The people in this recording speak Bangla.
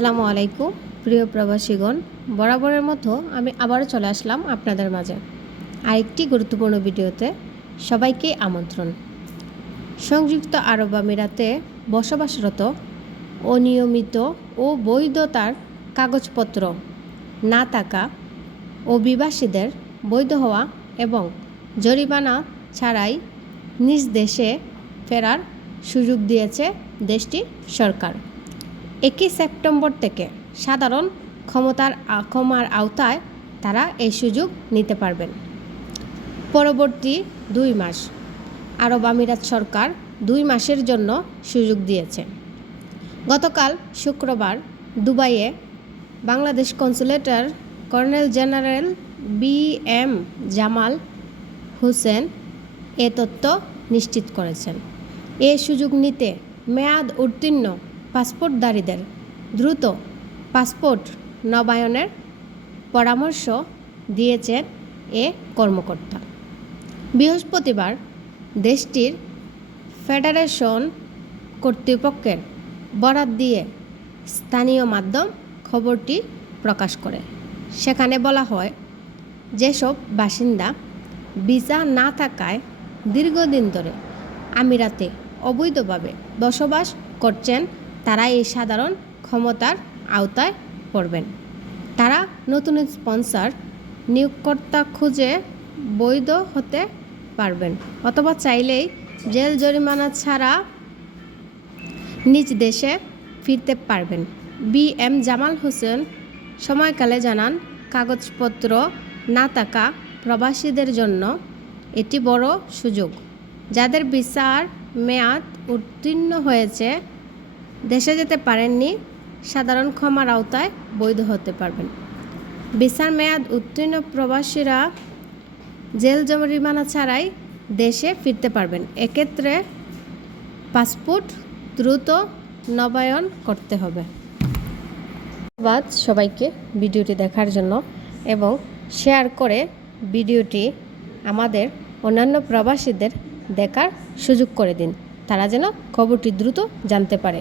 আসসালামু আলাইকুম, প্রিয় প্রবাসীগণ। বরাবরের মতো আমি আবারও চলে আসলাম আপনাদের মাঝে আরেকটি গুরুত্বপূর্ণ ভিডিওতে। সবাইকে আমন্ত্রণ। সংযুক্ত আরব আমিরাতে বসবাসরত অনিয়মিত ও বৈধতার কাগজপত্র না থাকা অভিবাসীদের বৈধ হওয়া এবং জরিমানা ছাড়াই নিজ দেশে ফেরার সুযোগ দিয়েছে দেশটির সরকার। একই সেপ্টেম্বর থেকে সাধারণ ক্ষমতার ক্ষমার আওতায় তারা এই সুযোগ নিতে পারবেন। পরবর্তী দুই মাস, আরব আমিরাত সরকার দুই মাসের জন্য সুযোগ দিয়েছে। গতকাল শুক্রবার দুবাইয়ে Bangladesh কনসুলেটর colonel general B M Jamal Hossain এ তথ্য নিশ্চিত করেছেন। এ সুযোগ নিতে মেয়াদ উত্তীর্ণ পাসপোর্টধারীদের দ্রুত পাসপোর্ট নবায়নের পরামর্শ দিয়েছেন এ কর্মকর্তা। বৃহস্পতিবার দেশটির ফেডারেশন কর্তৃপক্ষের বরাত দিয়ে স্থানীয় মাধ্যম খবরটি প্রকাশ করে। সেখানে বলা হয়, যেসব বাসিন্দা ভিসা না থাকায় দীর্ঘদিন ধরে আমিরাতে অবৈধভাবে বসবাস করছেন তারা এই সাধারণ ক্ষমতার আওতায় পড়বেন। তারা নতুন স্পন্সর নিয়োগকর্তা খুঁজে বৈধ হতে পারবেন অথবা চাইলেই জেল জরিমানা ছাড়া নিজ দেশে ফিরতে পারবেন। বি এম জামাল হোসেন সময়কালে জানান, কাগজপত্র না থাকা প্রবাসীদের জন্য এটি বড় সুযোগ। যাদের বিচার মেয়াদ উত্তীর্ণ হয়েছে দেশে যেতে পারেননি, সাধারণ ক্ষমার আওতায় বৈধ হতে পারবেন। বিচার মেয়াদ উত্তীর্ণ প্রবাসীরা জেল জরিমানা ছাড়াই দেশে ফিরতে পারবেন। এক্ষেত্রে পাসপোর্ট দ্রুত নবায়ন করতে হবে। ধন্যবাদ সবাইকে ভিডিওটি দেখার জন্য এবং শেয়ার করে ভিডিওটি আমাদের অন্যান্য প্রবাসীদের দেখার সুযোগ করে দিন। তারা যেন খবরটি দ্রুত জানতে পারে।